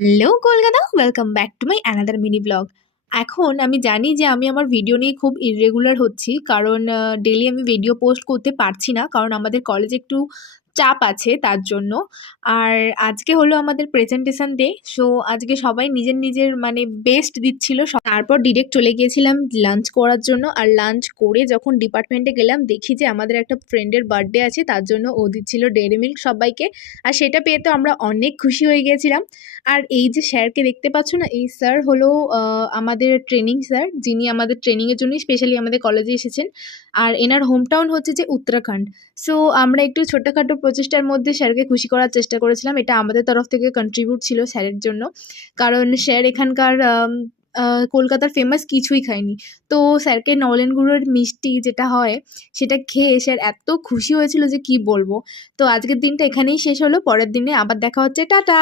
Hello Kolkata, welcome back to my another mini blog. এখন আমি জানি যে আমি আমার ভিডিও নিয়ে খুব ইররেগুলার হচ্ছি, কারণ ডেলি আমি ভিডিও পোস্ট করতে পারছি না, কারণ আমাদের কলেজে একটু চাপ আছে তার জন্য। আর আজকে হলো আমাদের প্রেজেন্টেশন ডে, সো আজকে সবাই নিজের নিজের মানে বেস্ট দিচ্ছিল। তারপর ডিরেক্ট চলে গিয়েছিলাম লাঞ্চ করার জন্য। আর লাঞ্চ করে যখন ডিপার্টমেন্টে গেলাম, দেখি যে আমাদের একটা ফ্রেন্ডের বার্থডে আছে, তার জন্য ও দিচ্ছিল ডেয়ারি মিল্ক সবাইকে। আর সেটা পেয়ে তো আমরা অনেক খুশি হয়ে গেছিলাম। আর এই যে স্যারকে দেখতে পাচ্ছ না, এই স্যার হলো আমাদের ট্রেনিং স্যার, যিনি আমাদের ট্রেনিংয়ের জন্যই স্পেশালি আমাদের কলেজে এসেছেন। আর এনার হোম টাউন হচ্ছে যে উত্তরাখণ্ড। সো আমরা একটু ছোট্টখাটো প্রচেষ্টার মধ্যে স্যারকে খুশি করার চেষ্টা করেছিলাম। এটা আমাদের তরফ থেকে কন্ট্রিবিউট ছিল স্যারের জন্য, কারণ স্যার এখানকার কলকাতার ফেমাস কিছুই খায়নি। তো স্যারকে নলেন গুড়ের মিষ্টি যেটা হয় সেটা খেয়ে স্যার এত খুশি হয়েছিল যে কি বলবো। তো আজকের দিনটা এখানেই শেষ হলো, পরের দিনে আবার দেখা হচ্ছে, টাটা।